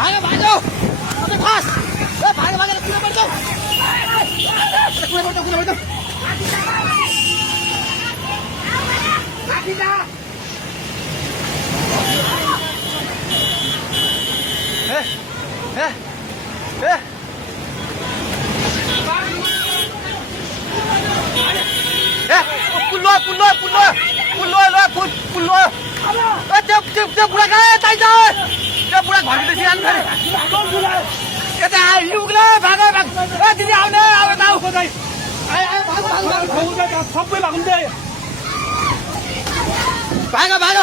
भागो भागो अबे फास ए भागो भागो कुना पड्छौ कुना पड्छौ लाठी जा पुल्लो त्यो बुढा कहाँ यतै छ त्यो बुढा घरभित्र सिराल्नु छ यता युगले भाग ए दिदी आउने अब ताउ खोदै सबै भाग्नु भाग भाग